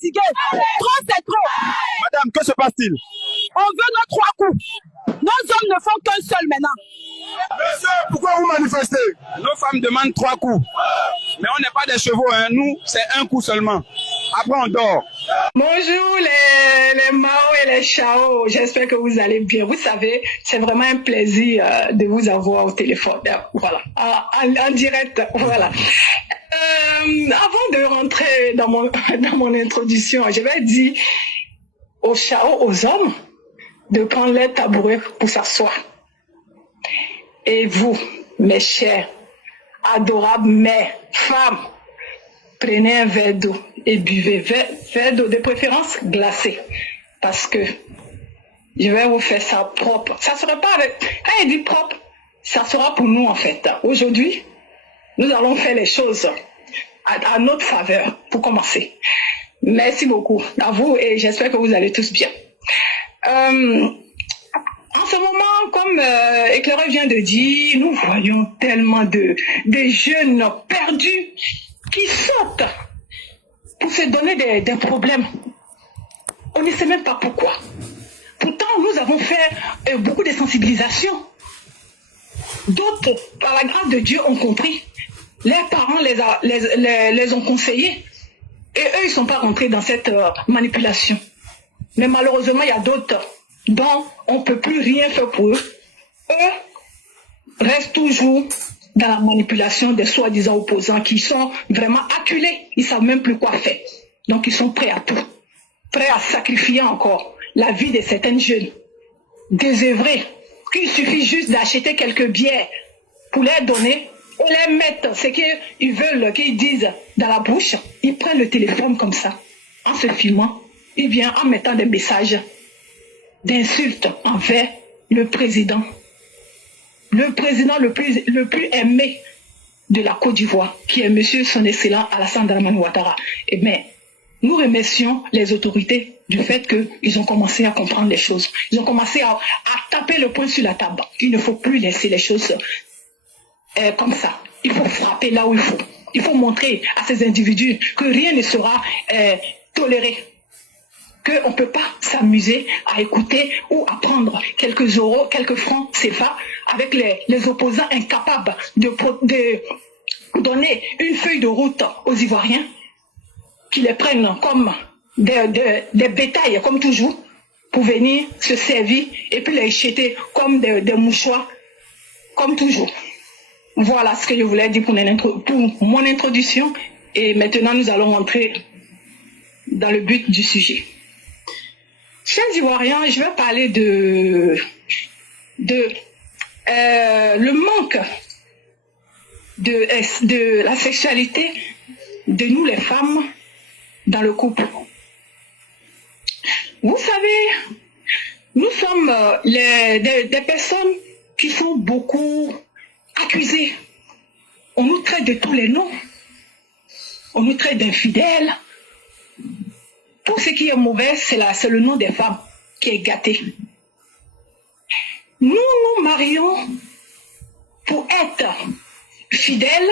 fatigués. Trop, c'est trop. Madame, que se passe-t-il? On veut nos 3 coups. Nos hommes ne font qu'un seul maintenant. Monsieur, pourquoi vous manifestez? Nos femmes demandent 3 coups. Mais on n'est pas des chevaux, hein. Nous, c'est un coup seulement. Après, on dort. Bonjour les Mao et les Chao, j'espère que vous allez bien. Vous savez, c'est vraiment un plaisir de vous avoir au téléphone. Voilà, en direct. Voilà. Avant de rentrer dans mon introduction, je vais dire aux Chao, aux hommes, de prendre les tabourets pour s'asseoir. Et vous, mes chers, adorables mères, femmes, prenez un verre d'eau et buvez. Verre d'eau de préférence glacé. Parce que je vais vous faire ça propre. Ça sera pas avec... Quand il dit propre, ça sera pour nous en fait. Aujourd'hui, nous allons faire les choses à notre faveur pour commencer. Merci beaucoup à vous et j'espère que vous allez tous bien. En ce moment, comme Éclaireur vient de dire, nous voyons tellement de jeunes perdus qui sautent pour se donner des problèmes. On ne sait même pas pourquoi. Pourtant, nous avons fait beaucoup de sensibilisation. D'autres, par la grâce de Dieu, ont compris. Leurs parents les ont conseillés. Et eux, ils ne sont pas rentrés dans cette manipulation. Mais malheureusement, il y a d'autres dont on ne peut plus rien faire pour eux. Eux restent toujours dans la manipulation des soi-disant opposants qui sont vraiment acculés. Ils ne savent même plus quoi faire. Donc, ils sont prêts à tout. Prêts à sacrifier encore la vie de certains jeunes désœuvrés, qu'il suffit juste d'acheter quelques bières pour les donner et les mettre ce qu'ils veulent qu'ils disent dans la bouche. Ils prennent le téléphone comme ça, en se filmant, et bien en mettant des messages d'insultes envers le président le plus aimé de la Côte d'Ivoire, qui est Monsieur Son Excellent Alassane Dramane Ouattara. Et bien, nous remercions les autorités du fait qu'ils ont commencé à comprendre les choses. Ils ont commencé à taper le poing sur la table. Il ne faut plus laisser les choses comme ça. Il faut frapper là où il faut. Il faut montrer à ces individus que rien ne sera toléré. Qu'on ne peut pas s'amuser à écouter ou à prendre quelques euros, quelques francs CFA avec les opposants incapables de donner une feuille de route aux Ivoiriens, qui les prennent comme des bétails, comme toujours, pour venir se servir et puis les jeter comme des mouchoirs, comme toujours. Voilà ce que je voulais dire pour mon introduction. Et maintenant, nous allons entrer dans le but du sujet. Chers Ivoiriens, je vais parler de le manque de la sexualité de nous les femmes dans le couple. Vous savez, nous sommes des personnes qui sont beaucoup accusées. On nous traite de tous les noms. On nous traite d'infidèles. Tout ce qui est mauvais, c'est le nom des femmes qui est gâté. Nous nous marions pour être fidèles,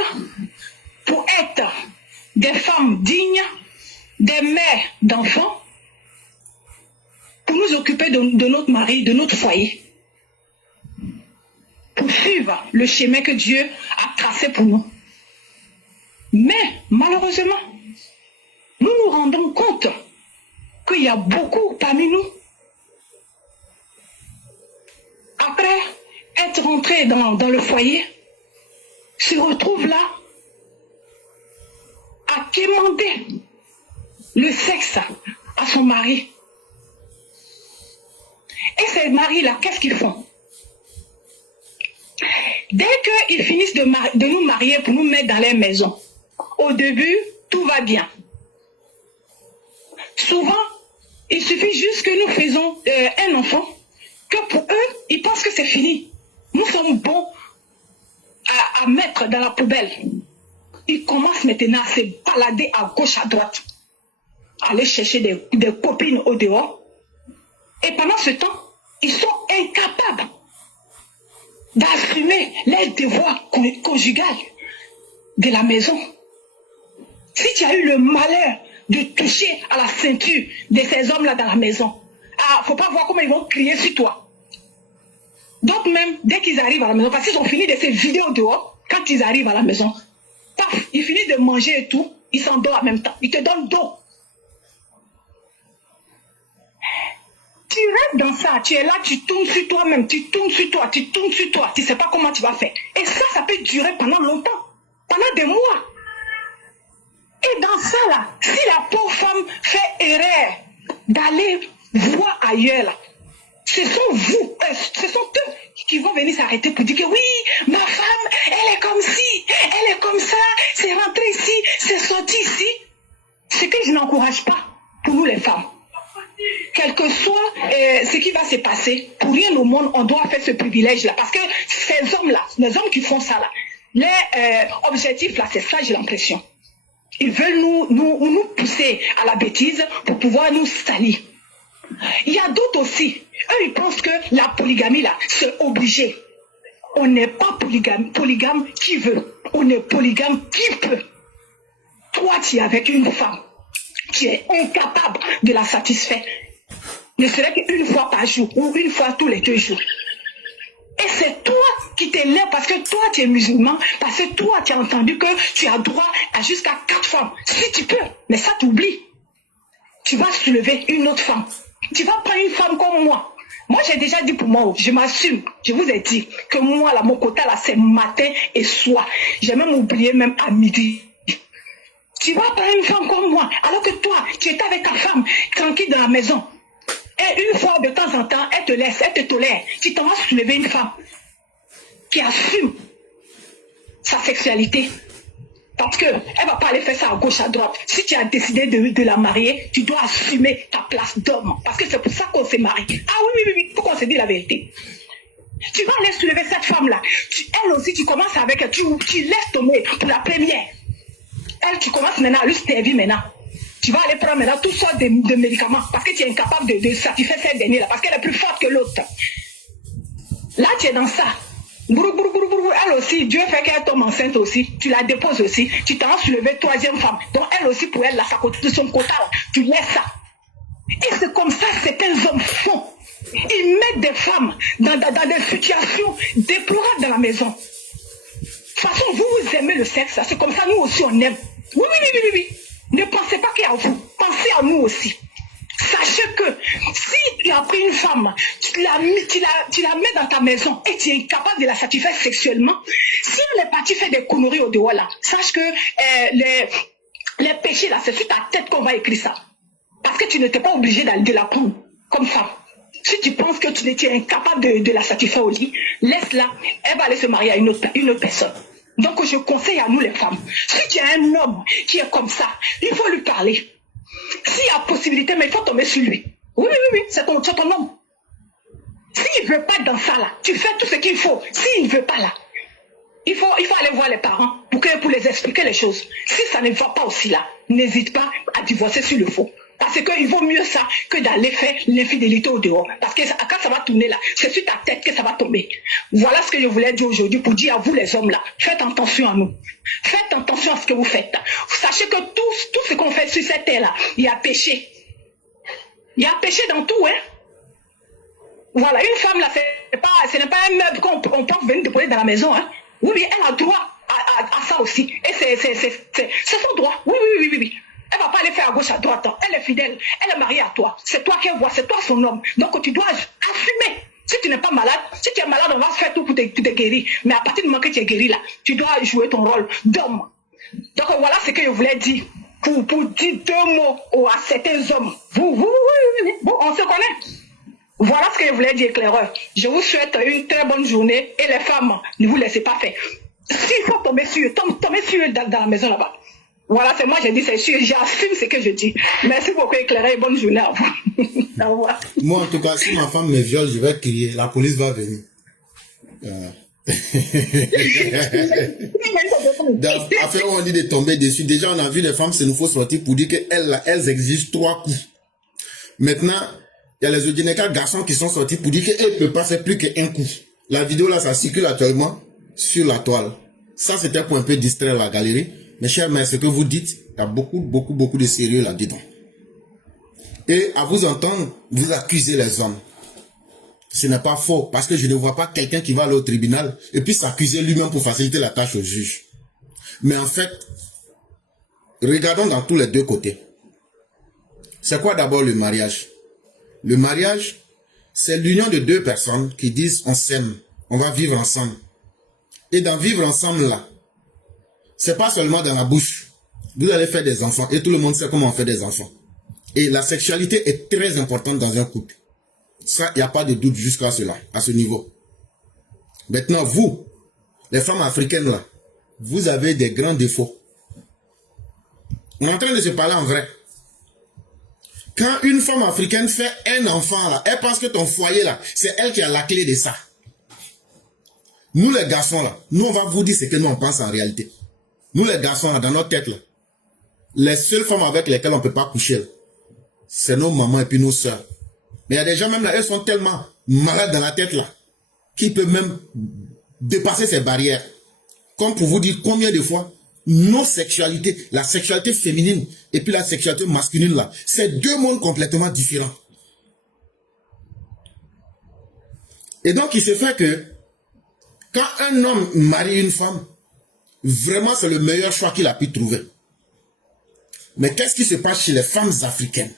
pour être des femmes dignes, des mères d'enfants, pour nous occuper de notre mari, de notre foyer, pour suivre le chemin que Dieu a tracé pour nous. Mais malheureusement, nous nous rendons compte qu'il y a beaucoup parmi nous, après être rentrés dans le foyer, se retrouvent là à quémander le sexe à son mari. Et ces maris-là, qu'est-ce qu'ils font? Dès qu'ils finissent de nous marier pour nous mettre dans les maisons, au début, tout va bien. Souvent, il suffit juste que nous faisons un enfant, que pour eux, ils pensent que c'est fini. Nous sommes bons à mettre dans la poubelle. Ils commencent maintenant à se balader à gauche, à droite, à aller chercher des copines au dehors. Et pendant ce temps, ils sont incapables d'assumer les devoirs conjugaux de la maison. Si tu as eu le malheur de toucher à la ceinture de ces hommes-là dans la maison. Ah, faut pas voir comment ils vont crier sur toi. D'autres même, dès qu'ils arrivent à la maison, parce qu'ils ont fini de ces vidéos dehors, quand ils arrivent à la maison, paf, ils finissent de manger et tout, ils s'endorment en même temps. Ils te donnent d'eau. Tu restes dans ça, tu es là, tu tournes sur toi-même, tu tournes sur toi, tu tournes sur toi, tu ne sais pas comment tu vas faire. Et ça peut durer pendant longtemps, pendant des mois. Et dans ça là, si la pauvre femme fait erreur d'aller voir ailleurs là, ce sont eux qui vont venir s'arrêter pour dire que oui, ma femme, elle est comme ci, elle est comme ça, c'est rentré ici, c'est sorti ici. Ce que je n'encourage pas pour nous les femmes. Quel que soit ce qui va se passer, pour rien au monde, on doit faire ce privilège-là. Parce que ces hommes-là, les hommes qui font ça là, leur objectif là, c'est ça, j'ai l'impression. Ils veulent nous pousser à la bêtise pour pouvoir nous salir. Il y a d'autres aussi. Eux, ils pensent que la polygamie, là, c'est obligé. On n'est pas polygame qui veut. On est polygame qui peut. Toi, tu es avec une femme. Tu es incapable de la satisfaire. Ne serait qu'une fois par jour ou une fois tous les 2 jours. Et c'est toi qui t'es là parce que toi, tu es musulman, parce que toi, tu as entendu que tu as droit à jusqu'à 4 femmes. Si tu peux, mais ça t'oublie. Tu vas soulever une autre femme. Tu vas prendre une femme comme moi. Moi, j'ai déjà dit pour moi, je m'assume. Je vous ai dit que moi, là, mon quota, là, c'est matin et soir. J'ai même oublié, même à midi. Tu vas prendre une femme comme moi, alors que toi, tu étais avec ta femme, tranquille dans la maison. Et une fois de temps en temps, elle te laisse, elle te tolère. Tu t'en vas soulever une femme qui assume sa sexualité. Parce qu'elle ne va pas aller faire ça à gauche, à droite. Si tu as décidé de la marier, tu dois assumer ta place d'homme. Parce que c'est pour ça qu'on s'est marié. Ah oui, faut qu'on se dise la vérité. Tu vas aller soulever cette femme-là. Elle aussi, tu commences avec elle. Tu laisses tomber pour la première. Elle, tu commences maintenant à lui servir maintenant. Tu vas aller prendre maintenant toutes sortes de médicaments parce que tu es incapable de satisfaire cette dernière-là, parce qu'elle est plus forte que l'autre. Là, tu es dans ça. Elle aussi, Dieu fait qu'elle tombe enceinte aussi. Tu la déposes aussi. Tu t'en vas soulever 3e femme. Donc elle aussi, pour elle, là, ça côté de son quota, tu laisses ça. Et c'est comme ça que certains hommes font. Ils mettent des femmes dans des situations déplorables dans la maison. De toute façon, vous aimez le sexe, c'est comme ça, nous aussi on aime. Oui. Ne pensez pas qu'il y a vous, pensez à nous aussi. Sachez que si tu as pris une femme, tu la mets dans ta maison et tu es incapable de la satisfaire sexuellement, si elle est partie faire des conneries au dehors là, sache que les péchés là, c'est sur ta tête qu'on va écrire ça. Parce que tu n'étais pas obligé de la prendre comme femme. Si tu penses que tu es incapable de la satisfaire au lit, laisse-la, elle va aller se marier à une autre personne. Donc je conseille à nous les femmes, si tu as un homme qui est comme ça, il faut lui parler. S'il y a possibilité, mais il faut tomber sur lui. Oui, c'est ton homme. S'il ne veut pas dans ça là, tu fais tout ce qu'il faut. S'il ne veut pas là, il faut aller voir les parents pour les expliquer les choses. Si ça ne va pas aussi là, n'hésite pas à divorcer sur le faux. Parce qu'il vaut mieux ça que d'aller faire l'infidélité au dehors. Parce que quand ça va tourner là, c'est sur ta tête que ça va tomber. Voilà ce que je voulais dire aujourd'hui pour dire à vous les hommes là, faites attention à nous. Faites attention à ce que vous faites. Sachez que tout ce qu'on fait sur cette terre là, il y a péché. Il y a péché dans tout, hein. Voilà, une femme là, ce n'est pas un meuble qu'on peut venir déposer dans la maison, hein. Oui, elle a droit à ça aussi. Et c'est son droit. Oui. Elle ne va pas aller faire à gauche, à droite. Elle est fidèle. Elle est mariée à toi. C'est toi qu'elle voit. C'est toi son homme. Donc tu dois assumer. Si tu n'es pas malade, si tu es malade, on va faire tout pour te guérir. Mais à partir du moment que tu es guéri là, tu dois jouer ton rôle d'homme. Donc voilà ce que je voulais dire. Pour dire 2 mots à certains hommes. Vous, on se connaît. Voilà ce que je voulais dire, éclaireur. Je vous souhaite une très bonne journée. Et les femmes, ne vous laissez pas faire. S'il faut tomber sur eux, tombez sur eux dans la maison là-bas. Voilà, c'est moi, j'ai dit, c'est sûr, j'assume ce que je dis. Merci beaucoup, éclaireur, et bonne journée à vous. Au revoir. Moi, en tout cas, si ma femme me viole, je vais crier. La police va venir. Après, on dit de tomber dessus. Déjà, on a vu les femmes, c'est nous faut sortir pour dire qu'elles exigent 3 coups. Maintenant, il y a les Odineka garçons qui sont sortis pour dire qu'elles ne peuvent pas faire plus qu'un coup. La vidéo là, ça circule actuellement sur la toile. Ça, c'était pour un peu distraire la galerie. Mes chers mères, ce que vous dites, il y a beaucoup de sérieux là-dedans. Et à vous entendre, vous accusez les hommes. Ce n'est pas faux, parce que je ne vois pas quelqu'un qui va aller au tribunal et puis s'accuser lui-même pour faciliter la tâche au juge. Mais en fait, regardons dans tous les deux côtés. C'est quoi d'abord le mariage? Le mariage, c'est l'union de deux personnes qui disent on s'aime, on va vivre ensemble. Et dans vivre ensemble là, c'est pas seulement dans la bouche. Vous allez faire des enfants et tout le monde sait comment on fait des enfants. Et la sexualité est très importante dans un couple. Ça, il n'y a pas de doute jusqu'à cela, à ce niveau. Maintenant, vous, les femmes africaines là, vous avez des grands défauts. On est en train de se parler en vrai. Quand une femme africaine fait un enfant là, elle pense que ton foyer là, c'est elle qui a la clé de ça. Nous les garçons là, nous on va vous dire ce que nous on pense en réalité. Nous les garçons là, dans notre tête là, les seules femmes avec lesquelles on ne peut pas coucher, c'est nos mamans et puis nos soeurs. Mais il y a des gens même là, elles sont tellement malades dans la tête là, qu'ils peuvent même dépasser ces barrières. Comme pour vous dire combien de fois, nos sexualités, la sexualité féminine et puis la sexualité masculine là, c'est deux mondes complètement différents. Et donc il se fait que, quand un homme marie une femme, vraiment c'est le meilleur choix qu'il a pu trouver. Mais qu'est-ce qui se passe chez les femmes africaines?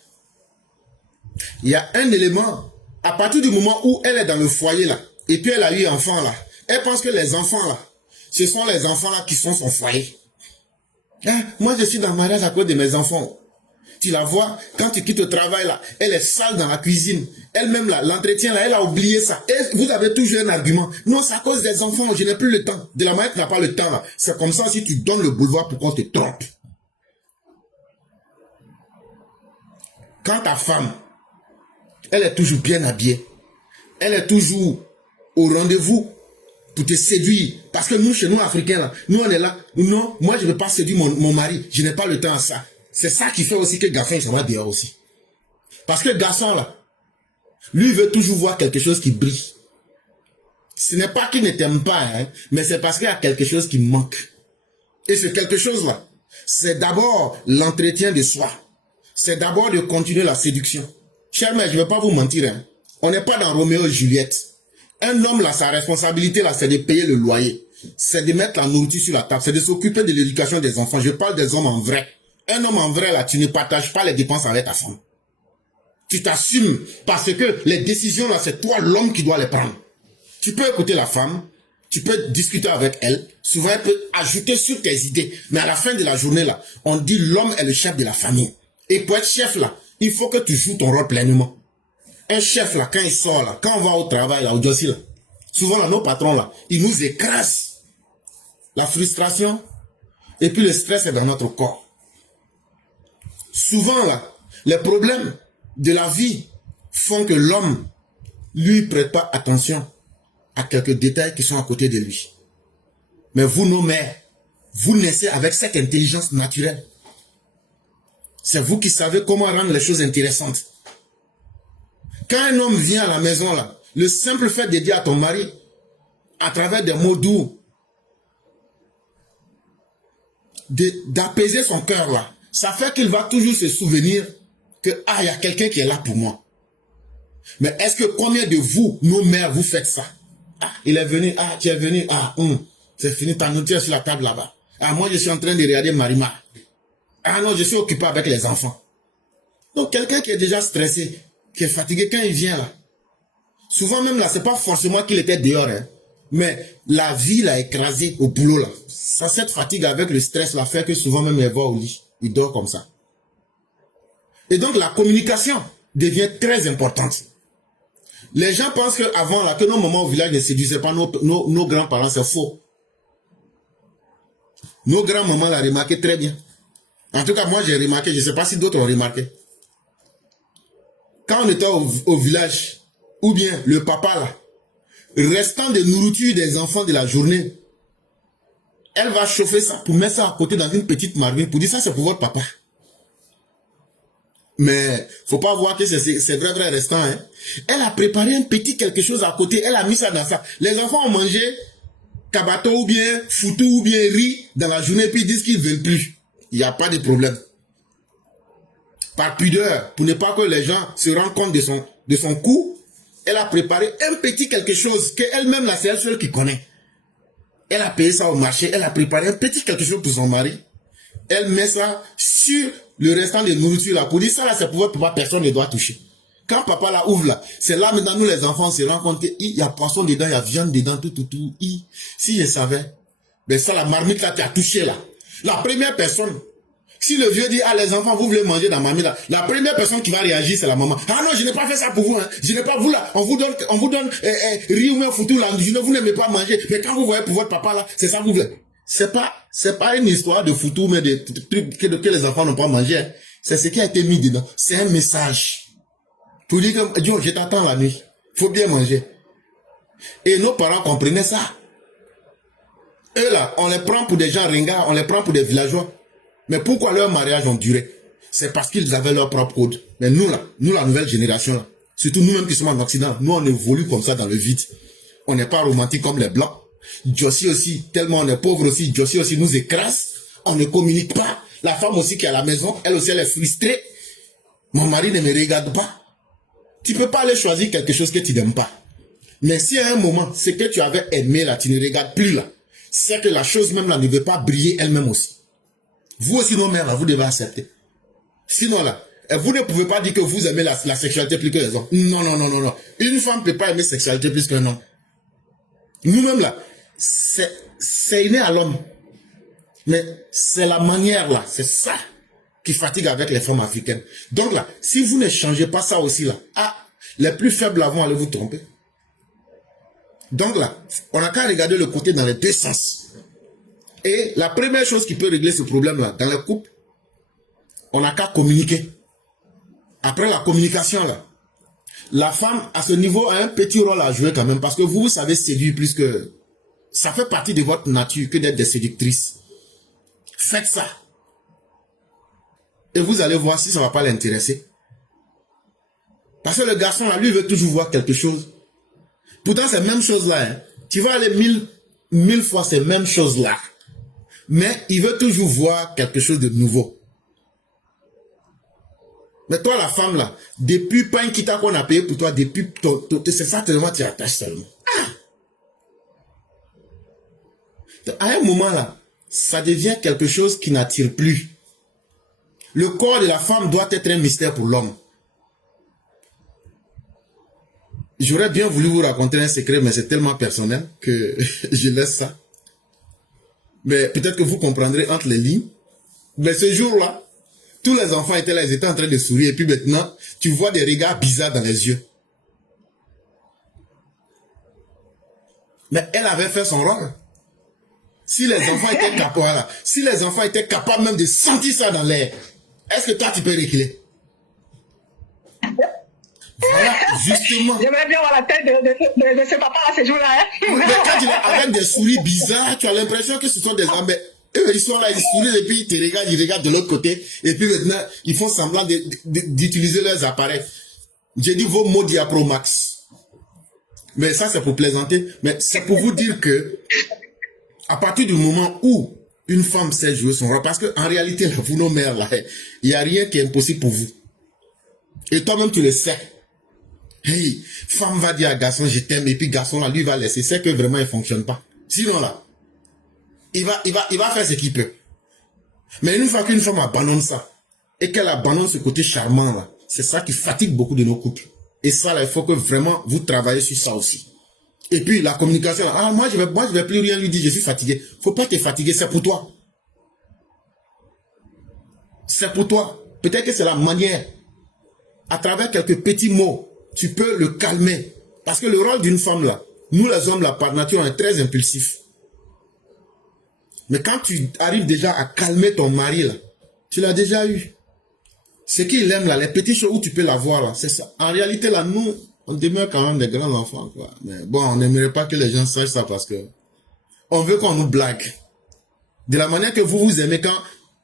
Il y a un élément, à partir du moment où elle est dans le foyer là, et puis elle a eu enfant là, elle pense que les enfants là, ce sont les enfants là qui sont son foyer. Hein? Moi je suis dans le mariage à cause de mes enfants. Tu la vois, quand tu quittes le travail là, elle est sale dans la cuisine. Elle-même là, l'entretien là, elle a oublié ça. Et vous avez toujours un argument. Non, c'est à cause des enfants, je n'ai plus le temps. De la manière que tu n'as pas le temps là. C'est comme ça si tu donnes le boulevard pour qu'on te trompe. Quand ta femme, elle est toujours bien habillée, elle est toujours au rendez-vous pour te séduire. Parce que nous, chez nous, Africains, là, nous, on est là. Non, moi, je ne veux pas séduire mon mari. Je n'ai pas le temps à ça. C'est ça qui fait aussi que le garçon, il s'en va dehors aussi. Parce que le garçon, là, lui, il veut toujours voir quelque chose qui brille. Ce n'est pas qu'il ne t'aime pas, hein, mais c'est parce qu'il y a quelque chose qui manque. Et ce quelque chose-là, c'est d'abord l'entretien de soi. C'est d'abord de continuer la séduction. Chers mères, je ne vais pas vous mentir, hein. On n'est pas dans Roméo et Juliette. Un homme, là, sa responsabilité, là, c'est de payer le loyer. C'est de mettre la nourriture sur la table. C'est de s'occuper de l'éducation des enfants. Je parle des hommes en vrai. Un homme en vrai, là, tu ne partages pas les dépenses avec ta femme. Tu t'assumes parce que les décisions, là, c'est toi l'homme qui doit les prendre. Tu peux écouter la femme, tu peux discuter avec elle. Souvent, elle peut ajouter sur tes idées. Mais à la fin de la journée, là, on dit l'homme est le chef de la famille. Et pour être chef, là, il faut que tu joues ton rôle pleinement. Un chef, là, quand il sort, là, quand on va au travail, là, au Jossi, là, souvent, là, nos patrons, là, ils nous écrasent. La frustration et puis le stress est dans notre corps. Souvent, là, les problèmes de la vie font que l'homme, lui, prête pas attention à quelques détails qui sont à côté de lui. Mais vous, nos mères, vous naissez avec cette intelligence naturelle. C'est vous qui savez comment rendre les choses intéressantes. Quand un homme vient à la maison, là, le simple fait de dire à ton mari, à travers des mots doux, d'apaiser son cœur, là, ça fait qu'il va toujours se souvenir que, ah, il y a quelqu'un qui est là pour moi. Mais est-ce que combien de vous, nos mères, vous faites ça? Ah, il est venu, ah, tu es venu, ah, c'est fini, ta nourriture sur la table là-bas. Ah, moi, je suis en train de regarder Marima. Ah non, je suis occupé avec les enfants. Donc, quelqu'un qui est déjà stressé, qui est fatigué, quand il vient là, souvent même là, c'est pas forcément qu'il était dehors, hein, mais la vie l'a écrasé au boulot là. Ça, cette fatigue avec le stress là, fait que souvent même il va au lit. Il dort comme ça. Et donc, la communication devient très importante. Les gens pensent qu'avant là, que nos mamans au village ne séduisaient pas nos grands-parents, c'est faux. Nos grands-mamans l'ont remarqué très bien. En tout cas, moi j'ai remarqué, je ne sais pas si d'autres ont remarqué. Quand on était au village, ou bien le papa là, restant de nourriture des enfants de la journée, elle va chauffer ça pour mettre ça à côté dans une petite marmite pour dire ça c'est pour votre papa. Mais faut pas voir que c'est vrai restant. Hein. Elle a préparé un petit quelque chose à côté, elle a mis ça dans ça. Les enfants ont mangé, Kabato ou bien Foutou ou bien riz dans la journée puis ils disent qu'ils ne veulent plus. Il n'y a pas de problème. Par pudeur, pour ne pas que les gens se rendent compte de son coup, elle a préparé un petit quelque chose qu'elle-même, c'est elle seule qui connaît. Elle a payé ça au marché, elle a préparé un petit quelque chose pour son mari. Elle met ça sur le restant de nourriture là, pour dire ça là, c'est pour papa, personne ne doit toucher. Quand papa la ouvre là, c'est là maintenant nous les enfants on se rend compte qu'il y a poisson dedans, il y a viande dedans, tout. Si je savais, ben ça la marmite là, tu as touché là. La première personne, si le vieux dit, ah les enfants, vous voulez manger dans ma marmite là, la première personne qui va réagir, c'est la maman. Ah non, je n'ai pas fait ça pour vous, hein. Je n'ai pas vous là, on vous donne riz ou bien foutu là, vous n'aimez pas manger, mais quand vous voyez pour votre papa là, c'est ça que vous voulez. C'est pas une histoire de foutu, mais de trucs que les enfants n'ont pas mangé, hein. C'est ce qui a été mis dedans. C'est un message. Pour dire que, Dieu, je t'attends la nuit. Faut bien manger. Et nos parents comprenaient ça. Eux là, on les prend pour des gens ringards, on les prend pour des villageois. Mais pourquoi leur mariage ont duré? C'est parce qu'ils avaient leur propre code. Mais nous là, la nouvelle génération là, surtout nous-mêmes qui sommes en Occident, nous on évolue comme ça dans le vide. On n'est pas romantique comme les Blancs. Jossi aussi, tellement on est pauvre aussi, Jossi aussi nous écrase. On ne communique pas. La femme aussi qui est à la maison, elle aussi elle est frustrée. Mon mari ne me regarde pas. Tu peux pas aller choisir quelque chose que tu n'aimes pas. Mais si à un moment, ce que tu avais aimé là, tu ne regardes plus là, c'est que la chose même là ne veut pas briller elle-même aussi. Vous aussi, nos mères là, vous devez accepter. Sinon là, vous ne pouvez pas dire que vous aimez la sexualité plus que les hommes. Non. Une femme ne peut pas aimer la sexualité plus qu'un homme. Nous-mêmes là, c'est inné à l'homme. Mais c'est la manière là, c'est ça qui fatigue avec les femmes africaines. Donc là, si vous ne changez pas ça aussi là, les plus faibles là vont aller vous tromper. Donc là, on n'a qu'à regarder le côté dans les deux sens. Et la première chose qui peut régler ce problème là, dans le couple, on n'a qu'à communiquer. Après la communication là, la femme à ce niveau a un petit rôle à jouer quand même, parce que vous savez séduire plus que... Ça fait partie de votre nature que d'être des séductrices. Faites ça. Et vous allez voir si ça ne va pas l'intéresser. Parce que le garçon là, lui veut toujours voir quelque chose. Pourtant, c'est la même chose là. Hein. Tu vas aller mille fois ces mêmes choses là. Mais il veut toujours voir quelque chose de nouveau. Mais toi, la femme là, depuis pas un kita qu'on a payé pour toi, depuis c'est ça tellement tu attaches seulement. À un moment là, ça devient quelque chose qui n'attire plus. Le corps de la femme doit être un mystère pour l'homme. J'aurais bien voulu vous raconter un secret, mais c'est tellement personnel que je laisse ça. Mais peut-être que vous comprendrez entre les lignes. Mais ce jour-là, tous les enfants étaient là, ils étaient en train de sourire. Et puis maintenant, tu vois des regards bizarres dans les yeux. Mais elle avait fait son rôle. Si les enfants étaient capables, voilà, si les enfants étaient capables même de sentir ça dans l'air, est-ce que toi tu peux reculer? Voilà, justement. J'aimerais bien voir la tête de ce papa à ce jour-là. Hein? Mais quand tu vas avec des souris bizarres, tu as l'impression que ce sont des hommes. Eux, ils sont là, ils sourient et puis ils regardent de l'autre côté. Et puis maintenant, ils font semblant d'utiliser leurs appareils. J'ai dit vos mots Diapro Max. Mais ça, c'est pour plaisanter. Mais c'est pour vous dire que, à partir du moment où une femme sait jouer son rôle, parce qu'en réalité, là, vous, nos mères, là, il n'y a rien qui est impossible pour vous. Et toi-même, tu le sais. Hey, femme va dire à garçon, je t'aime, et puis garçon, là, lui, va laisser. C'est que vraiment, il ne fonctionne pas. Sinon, là, il va faire ce qu'il peut. Mais une fois qu'une femme abandonne ça, et qu'elle abandonne ce côté charmant, là, c'est ça qui fatigue beaucoup de nos couples. Et ça, là, il faut que vraiment vous travaillez sur ça aussi. Et puis, la communication, là, moi, je vais plus rien lui dire, je suis fatigué. Faut pas te fatiguer, c'est pour toi. C'est pour toi. Peut-être que c'est la manière. À travers quelques petits mots, tu peux le calmer. Parce que le rôle d'une femme, là, nous les hommes, là, par nature, on est très impulsifs. Mais quand tu arrives déjà à calmer ton mari, là, tu l'as déjà eu. Ce qu'il aime, là, les petites choses où tu peux l'avoir, là, c'est ça. En réalité, là, nous, on demeure quand même des grands enfants, quoi. Mais bon, on n'aimerait pas que les gens sachent ça parce que on veut qu'on nous blague. De la manière que vous vous aimez quand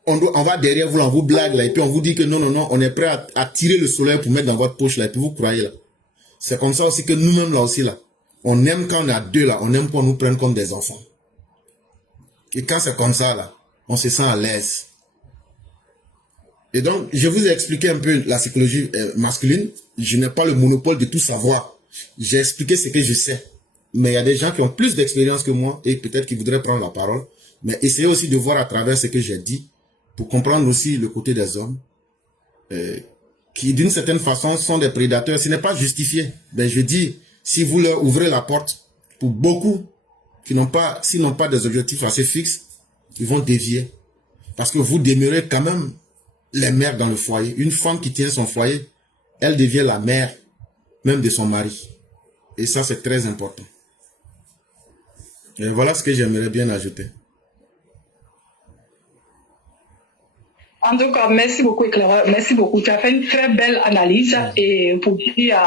on va derrière vous, on vous blague, là, et puis on vous dit que non, on est prêt à tirer le soleil pour mettre dans votre poche, là, et puis vous croyez, là. C'est comme ça aussi que nous-mêmes, là aussi, là, on aime quand on est à deux, là, on aime qu'on nous prenne comme des enfants. Et quand c'est comme ça, là, on se sent à l'aise. Et donc, je vous ai expliqué un peu la psychologie masculine. Je n'ai pas le monopole de tout savoir. J'ai expliqué ce que je sais. Mais il y a des gens qui ont plus d'expérience que moi et peut-être qui voudraient prendre la parole. Mais essayez aussi de voir à travers ce que j'ai dit pour comprendre aussi le côté des hommes qui, d'une certaine façon, sont des prédateurs. Ce n'est pas justifié. Ben, je dis, si vous leur ouvrez la porte, pour beaucoup qui n'ont pas, s'ils n'ont pas des objectifs assez fixes, ils vont dévier. Parce que vous demeurez quand même les mères dans le foyer. Une femme qui tient son foyer, elle devient la mère même de son mari. Et ça, c'est très important. Et voilà ce que j'aimerais bien ajouter. En tout cas, merci beaucoup, éclaireur. Merci beaucoup. Tu as fait une très belle analyse. Et pour dire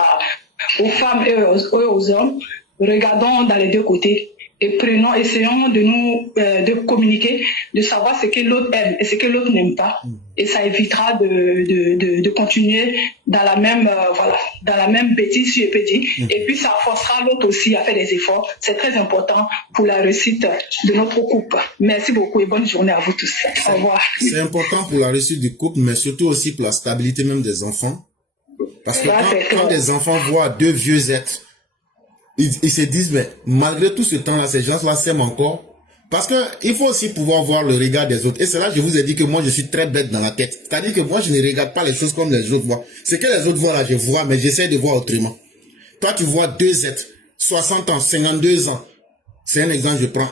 aux femmes et aux hommes, regardons dans les deux côtés. Et essayons de nous de communiquer, de savoir ce que l'autre aime et ce que l'autre n'aime pas. Et ça évitera de continuer dans la même dans la même bêtise, si je peux dire. Et puis ça forcera l'autre aussi à faire des efforts. C'est très important pour la réussite de notre couple. Merci beaucoup et bonne journée à vous tous. Au revoir. C'est important pour la réussite du couple, mais surtout aussi pour la stabilité même des enfants. Parce que quand des enfants voient deux vieux êtres, ils se disent, mais malgré tout ce temps-là, ces gens-là s'aiment encore. Parce que il faut aussi pouvoir voir le regard des autres. Et c'est là que je vous ai dit que moi, je suis très bête dans la tête. C'est-à-dire que moi, je ne regarde pas les choses comme les autres voient. Ce que les autres voient là, je vois, mais j'essaie de voir autrement. Toi, tu vois deux êtres, 60 ans, 52 ans. C'est un exemple que je prends.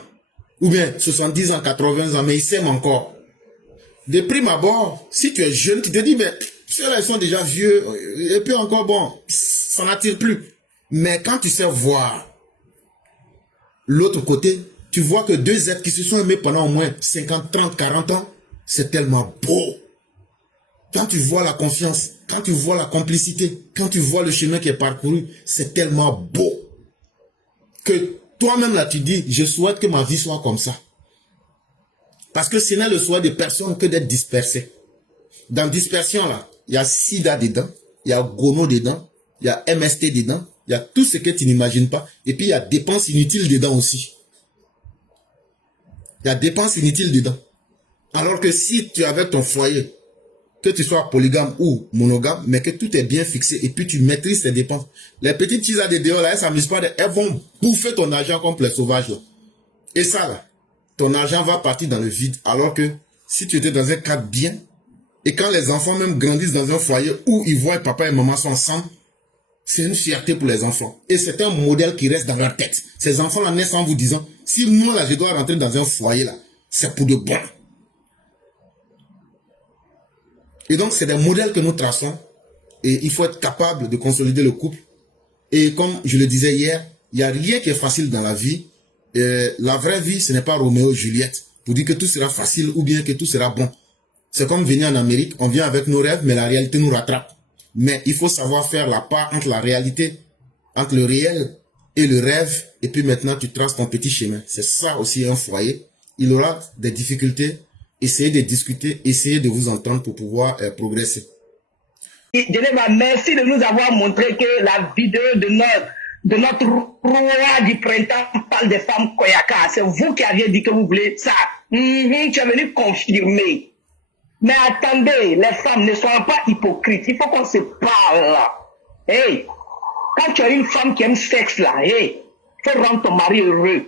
Ou bien 70 ans, 80 ans, mais ils s'aiment encore. De prime abord, si tu es jeune, tu te dis, mais ceux-là, ils sont déjà vieux. Et puis encore, bon, ça n'attire plus. Mais quand tu sais voir l'autre côté, tu vois que deux êtres qui se sont aimés pendant au moins 50, 30, 40 ans, c'est tellement beau. Quand tu vois la confiance, quand tu vois la complicité, quand tu vois le chemin qui est parcouru, c'est tellement beau que toi-même là tu dis, je souhaite que ma vie soit comme ça. Parce que ce n'est le souhait de personne que d'être dispersé. Dans dispersion là, il y a sida dedans, il y a gono dedans, il y a MST dedans, il y a tout ce que tu n'imagines pas. Et puis, il y a dépenses inutiles dedans aussi. Il y a dépenses inutiles dedans. Alors que si tu avais ton foyer, que tu sois polygame ou monogame, mais que tout est bien fixé et puis tu maîtrises tes dépenses. Les petites filles à des dehors, là, elles s'amusent pas. Elles vont bouffer ton argent comme les sauvages. Là. Et ça, là, ton argent va partir dans le vide. Alors que si tu étais dans un cadre bien, et quand les enfants même grandissent dans un foyer où ils voient papa et maman sont ensemble, c'est une fierté pour les enfants. Et c'est un modèle qui reste dans leur tête. Ces enfants-là naissent en vous disant, si moi, là, je dois rentrer dans un foyer, là, c'est pour de bon. Et donc, c'est des modèles que nous traçons. Et il faut être capable de consolider le couple. Et comme je le disais hier, il n'y a rien qui est facile dans la vie. Et la vraie vie, ce n'est pas Roméo et Juliette. Pour dire que tout sera facile ou bien que tout sera bon. C'est comme venir en Amérique, on vient avec nos rêves, mais la réalité nous rattrape. Mais il faut savoir faire la part entre la réalité, entre le réel et le rêve. Et puis maintenant, tu traces ton petit chemin. C'est ça aussi un foyer. Il aura des difficultés. Essayez de discuter, essayez de vous entendre pour pouvoir progresser. Merci de nous avoir montré que la vidéo de notre roi du printemps parle des femmes Koyaka. C'est vous qui aviez dit que vous voulez ça. Tu es venu confirmer. Mais attendez, les femmes, ne soyez pas hypocrites. Il faut qu'on se parle. Hey, quand tu as une femme qui aime sexe là, hey, faut rendre ton mari heureux.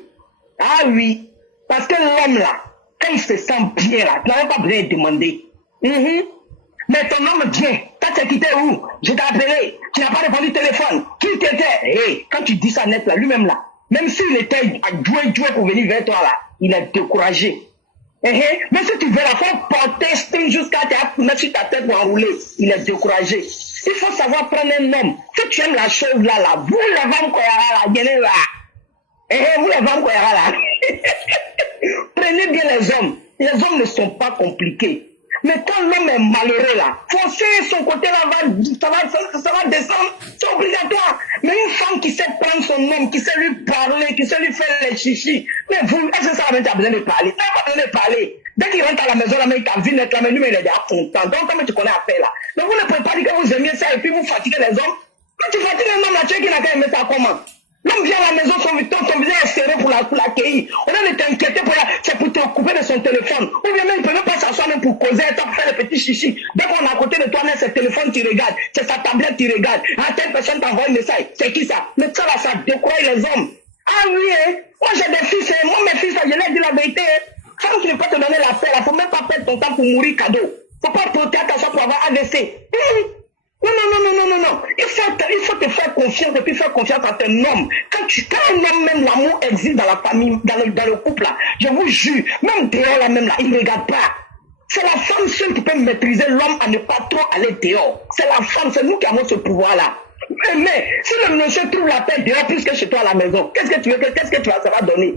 Ah oui, parce que l'homme là, quand il se sent bien là, tu n'as pas besoin de demander. Mais ton homme vient, quand tu as quitté où? Je t'ai appelé, tu n'as pas répondu au téléphone. Qui t'était? Hey, quand tu dis ça net là, lui-même là, même s'il était à jouer pour venir vers toi là, il est découragé. Mais si tu veux la faire porter string jusqu'à te mettre sur ta tête pour enrouler, il est découragé. Il faut savoir prendre un homme. Si tu aimes la chose là, vous les femmes Koyara là, venez là. Vous les femmes Koyara là. Prenez bien les hommes. Les hommes ne sont pas compliqués. Mais quand l'homme est malheureux là, forcer son côté là, ça va descendre, c'est obligatoire. Mais une femme qui sait prendre son homme, qui sait lui parler, qui sait lui faire les chichis, mais vous, est-ce que ça va besoin de parler? Ça n'a pas besoin de parler. Dès qu'il rentre à la maison, là, mais il t'a vu net là, mais lui, il est déjà content. Donc, comment tu connais à faire là? Mais vous ne pouvez pas dire que vous aimiez ça et puis vous fatiguez les hommes. Quand tu fatigues un homme là, tu sais qu'il n'a qu'à aimer ça comment? L'homme vient à la maison, son visage est serré pour l'accueillir. On a de t'inquiéter pour c'est pour te occuper de son téléphone. Ou bien même, il ne peut même pas s'asseoir même pour causer, faire le petit chichi. Dès qu'on est à côté de toi, c'est le téléphone qui regarde, c'est sa tablette qui regarde. Ah, telle personne t'envoie un message. C'est qui ça? Mais ça, là, ça décroît les hommes. Ah oui, hein? Moi, j'ai des fils, hein? Moi, mes fils, là, je leur dis la vérité. Hein? Femme qui ne peut pas te donner la paix, il ne faut même pas perdre ton temps pour mourir cadeau. Il ne faut pas porter attention pour avoir AVC. Non. Il faut te faire confiance et puis faire confiance à ton homme. Quand un homme, même l'amour existe dans la famille, dans le couple là, je vous jure, même dehors là, même là, il ne regarde pas. C'est la femme seule qui peut maîtriser l'homme à ne pas trop aller dehors. C'est la femme, c'est nous qui avons ce pouvoir là. Mais si le monsieur trouve la paix dehors plus que chez toi à la maison, qu'est-ce que tu veux, ça va donner?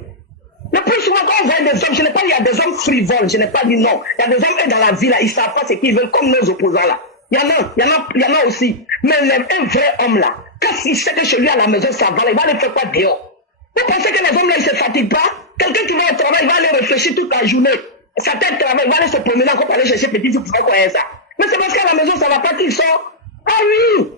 Le plus souvent, quand on voit des hommes, je n'ai pas dit il y a des hommes frivoles, je n'ai pas dit non. Il y a des hommes dans la vie là, ils ne savent pas ce qu'ils veulent, comme nos opposants là. Il y en a aussi. Mais un vrai homme là, quand il sait que chez lui à la maison ça va, il va aller faire quoi dehors? Vous pensez que les hommes là ils ne se fatiguent pas? Quelqu'un qui va au travail, il va aller réfléchir toute la journée. Sa tête travaille, il va aller se promener encore pour aller chercher petit, tu pourras quoi ça. Mais c'est parce qu'à la maison ça ne va pas qu'il sort. Ah oui!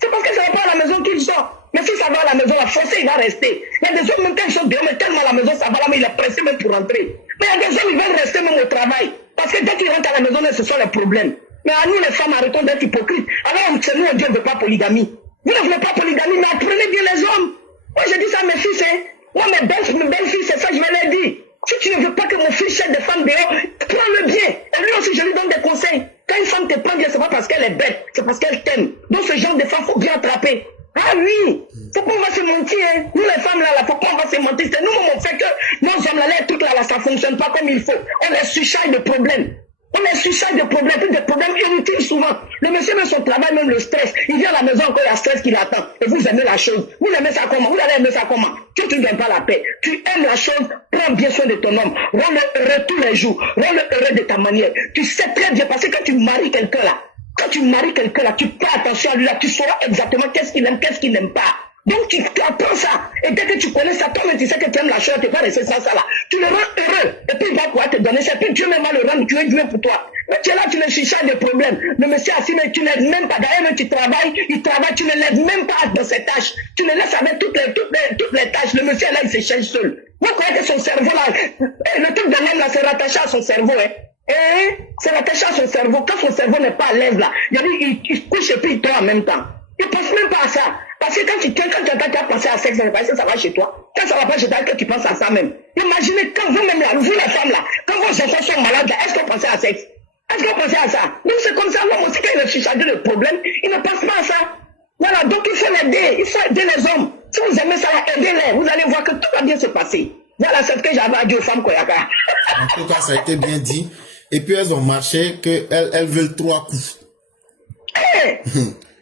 C'est parce que ça ne va pas à la maison qu'il sort. Mais si ça va à la maison, la forcée, il va rester. Il y a des hommes même quand ils sont dehors, mais tellement à la maison ça va là, mais il est pressé même pour rentrer. Mais il y a des hommes, ils veulent rester même au travail. Parce que dès qu'ils rentrent à la maison, ce sont les problèmes. Mais à nous, les femmes, arrêtons d'être hypocrites. Alors, c'est nous, on dit, on ne veut pas polygamie. Vous ne voulez pas polygamie, mais apprenez bien les hommes. Moi, j'ai dit ça à mes fils, hein. Moi, mes belles-filles, c'est ça, je vais leur dire. Si tu ne veux pas que mon fils cherche des femmes dehors, prends-le bien. Et lui aussi, je lui donne des conseils. Quand une femme te prend bien, c'est pas parce qu'elle est bête, c'est parce qu'elle t'aime. Donc, ce genre de femmes, il faut bien attraper. Ah oui, faut pas on va se mentir, hein. Nous les femmes là, faut pas on va se mentir. C'est nous, on fait que nos hommes là, les trucs là, ça fonctionne pas comme il faut. On les surcharge de problèmes. On les surcharge de problèmes, puis des problèmes inutiles souvent. Le monsieur met son travail, même le stress. Il vient à la maison, encore il y a stress qui l'attend. Et vous aimez la chose. Vous aimez ça comment? Vous allez aimer ça comment? Tu ne gagnes pas la paix. Tu aimes la chose, prends bien soin de ton homme. Rends-le heureux tous les jours. Rends-le heureux de ta manière. Tu sais très bien, parce que quand tu maries quelqu'un là, tu prends attention à lui là, tu sauras exactement qu'est-ce qu'il aime, qu'est-ce qu'il n'aime pas. Donc tu apprends ça. Et dès que tu connais ça, toi-même tu sais que tu aimes la chose, tu ne peux pas rester sans ça là. Tu le rends heureux. Et puis il va pouvoir te donner ça. Puis Dieu même va le rendre, tu es Dieu pour toi. Mais tu es là, tu ne cherches des problèmes. Le monsieur assis, mais tu n'aides même pas. D'ailleurs, même tu travailles, il travaille, tu ne l'aides même pas dans ses tâches. Tu le laisses avec toutes les tâches. Le monsieur là, il se cherche seul. Vous croyez que son cerveau là, le truc de l'homme là, c'est rattaché à son cerveau, hein. C'est rattaché à son cerveau. Quand son cerveau n'est pas à l'aise là, il couche et puis il dort en même temps. Il ne pense même pas à ça. Parce que quand tu as pensé à sexe, ça va chez toi. Quand ça ne va pas chez toi, que tu penses à ça même. Imaginez quand vous-même là, vous les femmes là, quand vos enfants sont malades là, est-ce que vous pensez à sexe? Est-ce que vous pensez à ça? Donc c'est comme ça, l'homme aussi, quand il est chargé de problème, il ne pense pas à ça. Voilà, donc il faut l'aider, il faut aider les hommes. Si vous aimez ça, aidez-les. Vous allez voir que tout va bien se passer. Voilà ce que j'avais à dire aux femmes Koyaka. En tout cas, ça a été bien dit. Et puis elles ont marché qu'elles veulent 3 coups. Hey!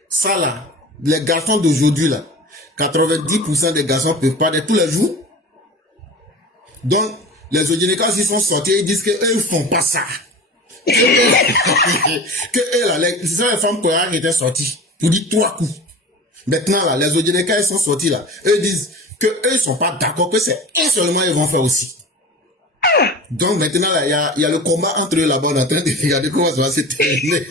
Ça là, les garçons d'aujourd'hui là, 90% des garçons ne peuvent pas d'être tous les jours. Donc, les Odjinekas, ils sont sortis, ils disent qu'eux ne font pas ça. Que eux là, c'est ça les femmes Koyaka qui étaient sorties pour dire 3 coups. Maintenant là, les Odjinekas, ils sont sortis là. Eux disent qu'eux ne sont pas d'accord, que c'est un seulement ils vont faire aussi. Donc maintenant là, il y a le combat entre eux là-bas, on est en train de regarder comment ça va se terminer.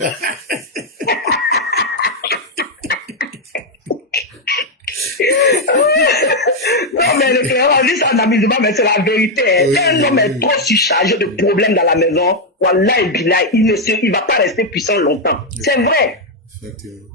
Non mais le frère, on dit ça en amusement, mais c'est la vérité. Oui, quand un homme est trop surchargé de problèmes dans la maison, wallahi billahi, il ne va pas rester puissant longtemps. C'est vrai.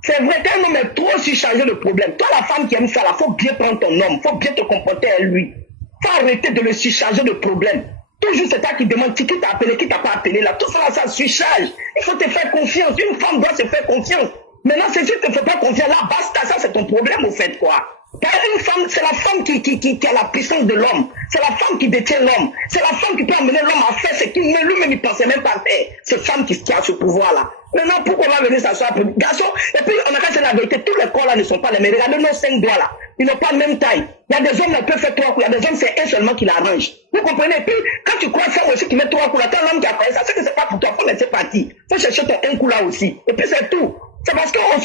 C'est vrai, quand un homme est trop surchargé de problèmes, toi la femme qui aime ça, il faut bien prendre ton homme, il faut bien te comporter avec lui. Il faut arrêter de le surcharger de problèmes. Toujours c'est toi qui demande qui t'a appelé, qui t'a pas appelé là. Tout ça, ça surcharge. Il faut te faire confiance. Une femme doit se faire confiance. Maintenant, c'est si tu ne te fais pas confiance là, basta, ça c'est ton problème au fait quoi. Car une femme, c'est la femme qui a la puissance de l'homme. C'est la femme qui détient l'homme. C'est la femme qui peut amener l'homme à faire ce qu'il lui-même il pensait même pas faire. C'est la femme qui a ce pouvoir-là. Maintenant, pourquoi on va venir s'asseoir pour garçon? Et puis, on a cassé la vérité. Tous les corps là ne sont pas les mêmes. Regardez nos 5 doigts là. Ils n'ont pas la même taille. Il y a des hommes qui peuvent faire 3 coups. Il y a des hommes, c'est un seulement qui l'arrange. Vous comprenez? Et puis, quand tu crois ça aussi qui met 3 coups là, t'as l'homme qui a fait ça. C'est que c'est pas pour toi. Faut laisser partir. Faut chercher ton un coup là aussi. Et puis, c'est tout. C'est parce qu'on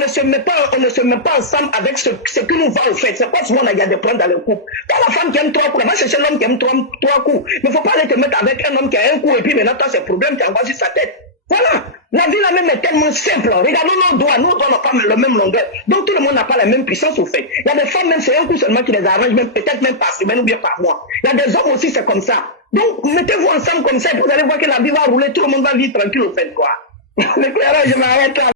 ne se met pas ensemble avec ce que nous va au fait. C'est pas souvent il y a des problèmes dans le couple. Quand la femme qui aime 3 coups, va chercher l'homme qui aime 3 coups. Mais il ne faut pas aller te mettre avec un homme qui a un coup et puis maintenant tu as ces problèmes, tu envoies sur sa tête. Voilà. La vie là même est tellement simple. Regardons nos doigts n'ont pas la même longueur. Donc tout le monde n'a pas la même puissance au fait. Il y a des femmes même, c'est un coup seulement qui les arrange, même peut-être même par semaine ou bien par mois. Il y a des hommes aussi, c'est comme ça. Donc, mettez-vous ensemble comme ça, vous allez voir que la vie va rouler, tout le monde va vivre tranquille au fait, quoi. L'éclairage, je m'arrête là.